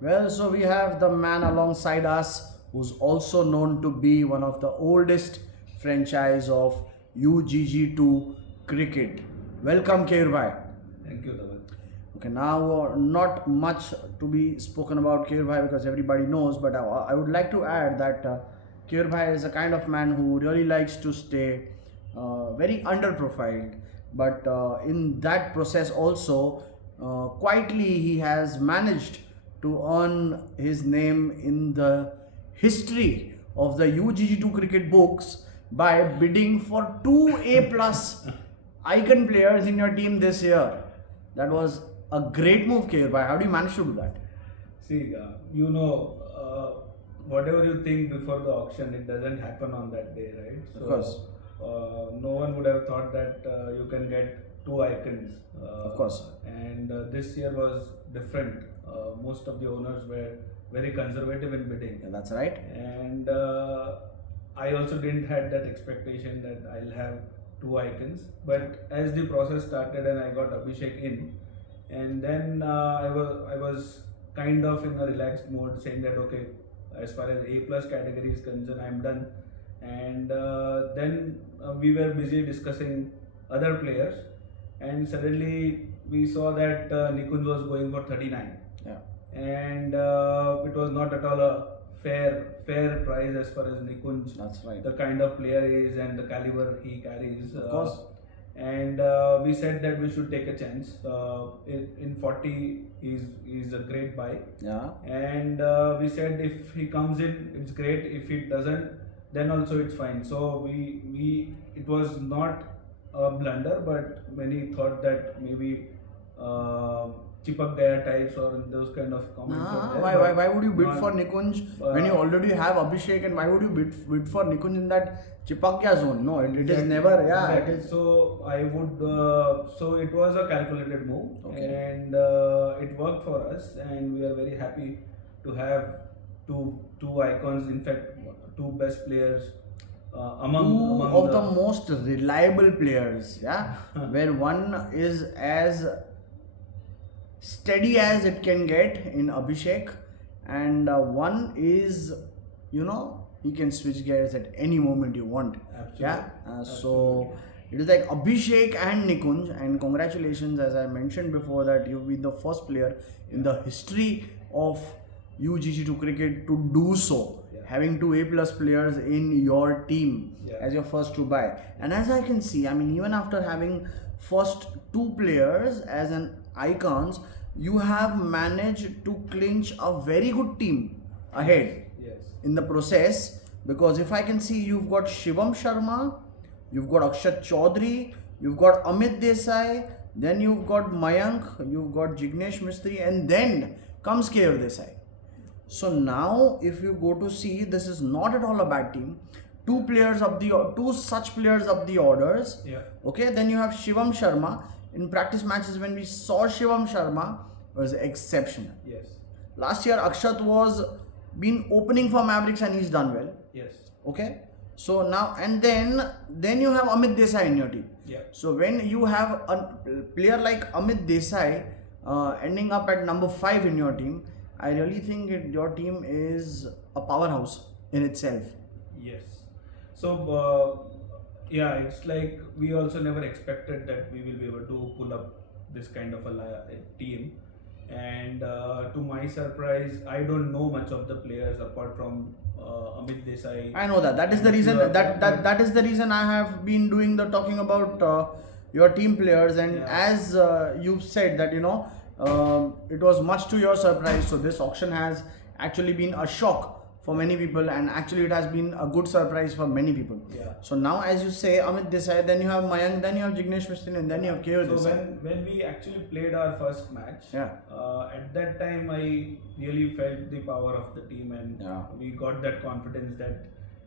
Well, so we have the man alongside us who's also known to be one of the oldest franchise of UGG2 cricket. Welcome, Keyur bhai. Thank you, Dhawan. Okay, now not much to be spoken about Keyur bhai because everybody knows, but I would like to add that Keyur bhai is a kind of man who really likes to stay very underprofiled, but in that process also, quietly he has managed to earn his name in the history of the UGG2 cricket books by bidding for two A plus icon players in your team this year. That was a great move, Keyur bhai. How do you manage to do that? See, whatever you think before the auction, it doesn't happen on that day, right? So, Of course. no one would have thought that you can get two icons. Of course. And this year was different. Most of the owners were very conservative in bidding. Yeah, that's right. And I also didn't had that expectation that I'll have two icons. But as the process started and I got Abhishek in, and then I was kind of in a relaxed mode, saying that okay, as far as A plus category is concerned, I'm done. And then we were busy discussing other players, and suddenly we saw that Nikunj was going for 39, Yeah. and it was not at all a fair price as far as Nikunj, That's right. the kind of player he is and the caliber he carries. Of course. And we said that we should take a chance. In 40, he's a great buy. Yeah. And we said if he comes in, it's great. If he doesn't, then also it's fine. So we it was not a blunder, but many thought that maybe chipak gaya types or those kind of comments were Nah, there. why would you bid not- for Nikunj when you already have Abhishek, and why would you bid for Nikunj in that Chipakya zone? No, it is Exactly, never. Yeah, exactly. it is. So I would. So it was a calculated move, Okay. and it worked for us, and we are very happy to have two icons. In fact, two best players among Two of the most reliable players. Yeah, where one is as steady as it can get in Abhishek, and one is, he can switch gears at any moment you want. Absolutely. Yeah, so it is like Abhishek and Nikunj, and congratulations, as I mentioned before, that you've been the first player in the history of UGG2 cricket to do so. Yeah. Having two A plus players in your team Yeah. as your first to buy, and as I can see, I mean, even after having first two players as an icons, you have managed to clinch a very good team ahead Yes. in the process, because if I can see, you've got Shivam Sharma, you've got Akshat Chaudhary, you've got Amit Desai, then you've got Mayank, you've got Jignesh Mistry, and then comes Keyur Desai. So now, if you go to see, this is not at all a bad team. Two such players up the orders. Yeah. Okay, then you have Shivam Sharma. In practice matches, when we saw Shivam Sharma, was exceptional. Yes. Last year, Akshat was been opening for Mavericks and he's done well. Yes. Okay, so now and then you have Amit Desai in your team. Yeah. So when you have a player like Amit Desai ending up at number 5 in your team, I really think your team is a powerhouse in itself. Yes. So, yeah, it's like we also never expected that we will be able to pull up this kind of a team. And to my surprise, I don't know much of the players apart from Amit Desai. I know that. That is the reason. That is the reason I have been doing the talking about your team players. And Yeah. as you've said that it was much to your surprise. So this auction has actually been a shock for many people, and actually it has been a good surprise for many people. Yeah. So now, as you say, Amit Desai, then you have Mayank, then you have Jignesh Mistry, and then you have Keyur So Desai. when we actually played our first match, Yeah. at that time I really felt the power of the team, and Yeah. we got that confidence that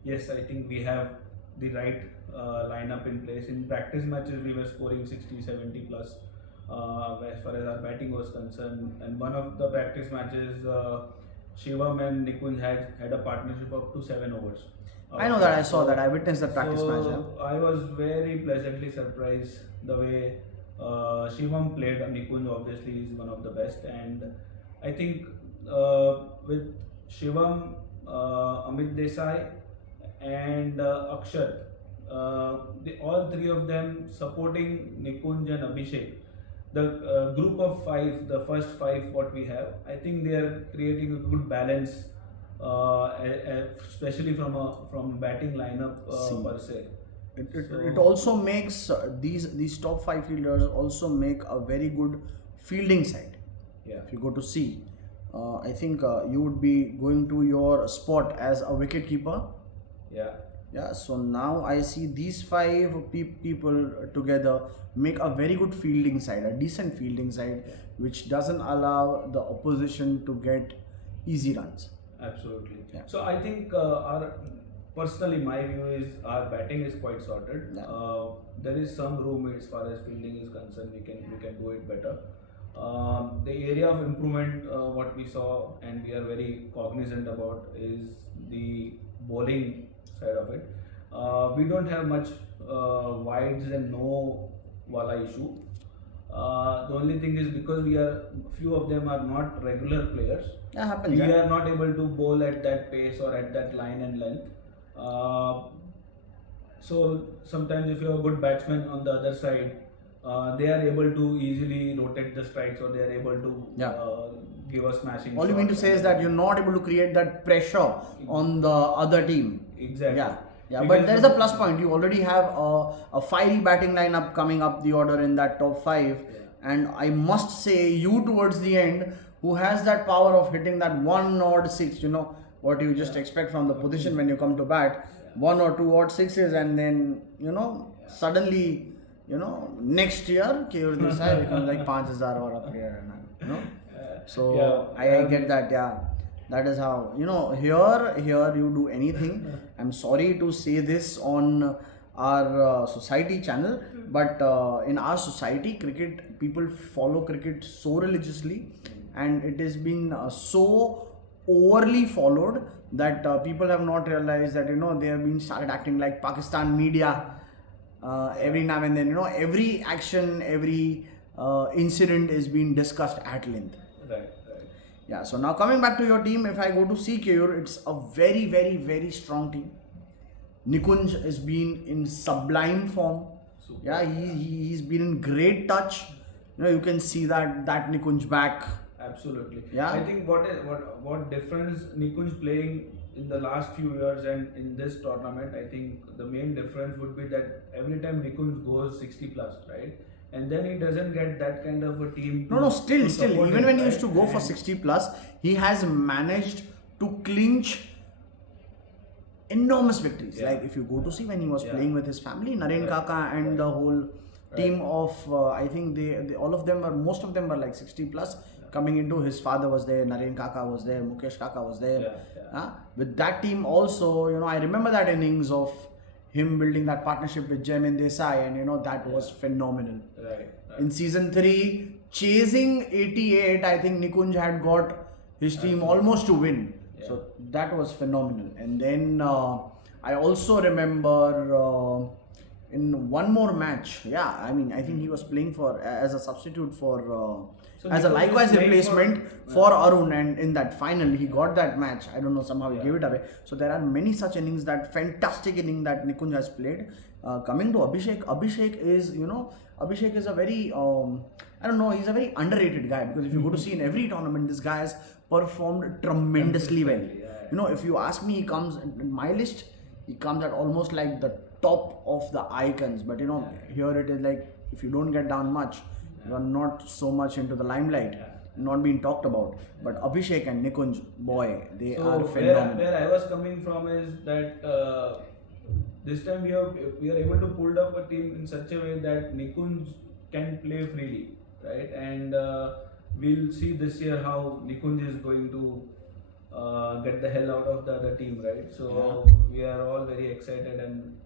yes, I think we have the right lineup in place. In practice matches, we were scoring 60, 70 plus as far as our batting was concerned. And one of the practice matches, Shivam and Nikunj had a partnership up to 7 overs. I know that. I saw that. I witnessed the practice match. Yeah. So I was very pleasantly surprised the way Shivam played. Nikunj obviously is one of the best, and I think with Shivam, Amit Desai, and Akshat. All three of them supporting Nikunj and Abhishek. The group of five, the first five, what we have, I think they are creating a good balance, especially from batting lineup See, per se. it So also makes these top five fielders also make a very good fielding side. yeah, If you go to see, I think you would be going to your spot as a wicket keeper. yeah. Yeah, so now I see these five people together make a very good fielding side, a decent fielding side, which doesn't allow the opposition to get easy runs. Absolutely. Yeah. So I think our personally my view is our batting is quite sorted. Yeah. There is some room as far as fielding is concerned. We can do it better. The area of improvement what we saw and we are very cognizant about is the bowling side of it. We don't have much wides and no wala issue. The only thing is because we are few of them are not regular players, That happens. we Yeah. are not able to bowl at that pace or at that line and length. Uh, so sometimes if you have a good batsman on the other side, they are able to easily rotate the strikes or they are able to Yeah. give a smashing. All you mean to shot. say is that you're not able to create that pressure on the other team. Exactly. Yeah. Yeah, Because but there is a plus point. You already have a fiery batting lineup coming up the order in that top five, and I must say you towards the end who has that power of hitting that 1 or 6. You know what you just expect from the position when you come to bat, 1 or 2 odd 6s, and then suddenly next year Keyur Desai becomes like 5,000 or a player, So Yeah, I get that. Yeah. That is how here you do anything. I'm sorry to say this on our society channel, but in our society, cricket people follow cricket so religiously, and it has been so overly followed that people have not realized that they have been started acting like Pakistan media every now and then. Every action, every incident is being discussed at length. right. Yeah, so now coming back to your team, if I go to see Keyur, it's a very, very, very strong team. Nikunj has been in sublime form. Super. Yeah, he's been in great touch. You can see that Nikunj back. Absolutely. Yeah. I think what difference Nikunj playing in the last few years and in this tournament, I think the main difference would be that every time Nikunj goes 60 plus, right? And then he doesn't get that kind of a team. No, still, to support even him, when he right? used to go for 60 plus, he has managed to clinch enormous victories. Yeah. Like if you go to see when he was Yeah. playing with his family, Naren Right. Kaka and the whole team of I think they all of them were most of them were like 60 plus coming into. His father was there, Naren Kaka was there, Mukesh Kaka was there. Yeah. With that team also, I remember that innings of him building that partnership with Jaimin Desai, and that was phenomenal. Right. In season 3, chasing 88, I think Nikunj had got his team almost to win. Yeah. So that was phenomenal. And then I also remember in one more match, I think he was playing for as a substitute for So as a Nikunj likewise is playing replacement for Arun, and in that final he got that match. I don't know, somehow he Yeah. gave it away. So there are many such innings, that fantastic inning that Nikunj has played. Coming to Abhishek is a very I don't know, he's a very underrated guy, because if you go to see in every tournament, this guy has performed tremendously well. Yeah. If you ask me, he comes in my list, he comes at almost like the top of the icons. But here it is like, if you don't get down much, you are not so much into the limelight, not being talked about. But Abhishek and Nikunj, boy, they So are phenomenal. where I was coming from is that this time we are able to pull up a team in such a way that Nikunj can play freely, right? And we'll see this year how Nikunj is going to get the hell out of the other team, right? So we are all very excited and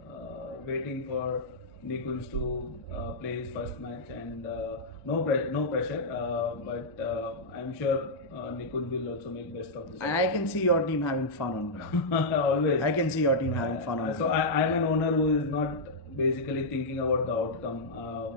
waiting for Nikunj to play his first match, and no pressure, but I'm sure Nikunj will also make best of this. I can see your team having fun on ground. Always. I can see your team having fun on So ground. I'm an owner who is not basically thinking about the outcome.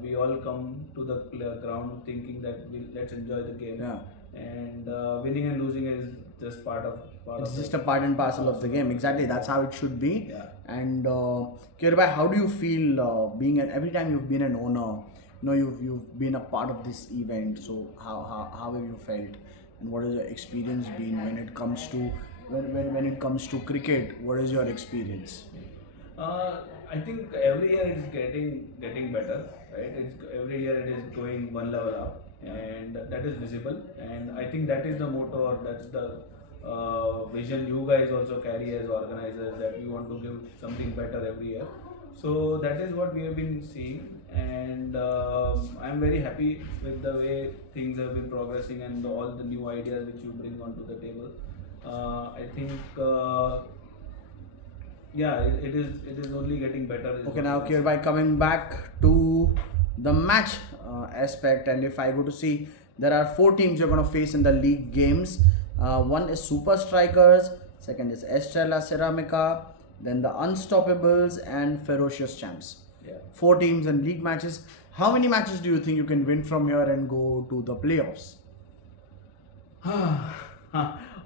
We all come to the ground thinking that let's enjoy the game. Yeah. and winning and losing is just part It's of just a part and parcel of the game. Exactly, that's how it should be. Yeah. And Keyur, how do you feel being every time you've been an owner? You've been a part of this event. So how have you felt, and what has your experience been when it comes to when it comes to cricket? What is your experience? I think every year it's getting better, right? It's every year it is going one level up, and that is visible. And I think that is the motto, or that's the vision you guys also carry as organizers, that you want to give something better every year. So that is what we have been seeing, and I'm very happy with the way things have been progressing and all the new ideas which you bring onto the table. I think. Yeah, it is only getting better. Okay, now Keyur, coming back to the match aspect, and if I go to see, there are 4 teams you're going to face in the league games. One is Super Strikers, second is Estrella Ceramica, then the Unstoppables and Ferocious Champs. Yeah. 4 teams in league matches. How many matches do you think you can win from here and go to the playoffs?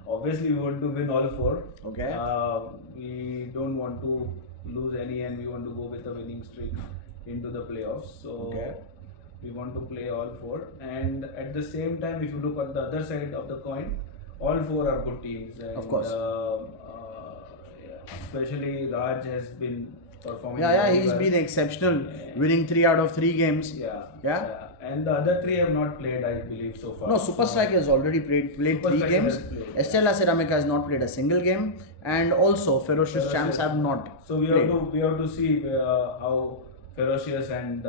Obviously, we want to win all 4. Okay. We don't want to lose any, and we want to go with a winning streak into the playoffs. So Okay. we want to play all 4. And at the same time, if you look at the other side of the coin, all 4 are good teams. And, Of course. especially Raj has been performing. Yeah, very he's well. been exceptional, Yeah. winning 3 out of 3 games. Yeah. And the other 3 have not played, I believe, so far. No, Super Strike has already played Super 3 Strike games. has played. Estrella Ceramica has not played a single game, and also Ferocious Champs have not So we played. have to see how Ferocious and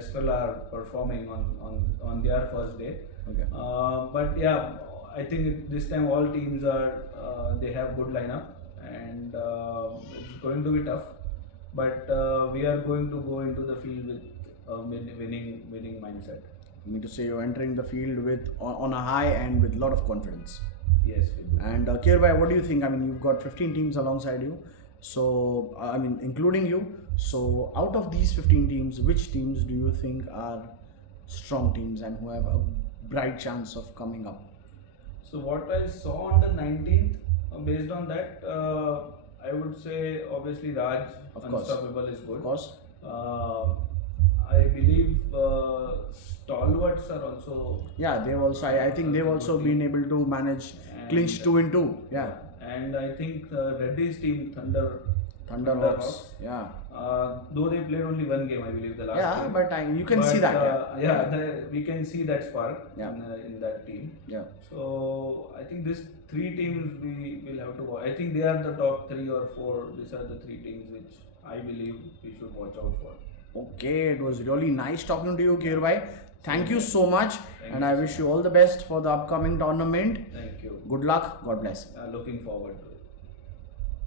Estrella are performing on their first day. Okay. But yeah, I think this time all teams are they have good lineup, and it's going to be tough. But we are going to go into the field with winning mindset. I mean to say, you're entering the field with on a high and with a lot of confidence. Yes, we do. And Keyur, what do you think? I mean, you've got 15 teams alongside you, so I mean, including you. So out of these 15 teams, which teams do you think are strong teams and who have a bright chance of coming up? So what I saw on the 19th, based on that, I would say obviously Raj Of course. Unstoppable is good. Of course. I believe Stalwarts are also. Yeah, they've also. I think they've also been able to manage clinch And- 2 in 2. Yeah. And I think Reddy's team Thunderhawks. Yeah. Though they played only one game, I believe the last Yeah, game. but you can see that. We can see that spark Yeah. in that team. Yeah. So I think these 3 teams we will have to watch. I think they are the top 3 or 4. These are the 3 teams which I believe we should watch out for. Okay, it was really nice talking to you, Keyur. Thank you so much, and you I so wish you all the best for the upcoming tournament. Thank you. Good luck. God bless. Looking forward to it.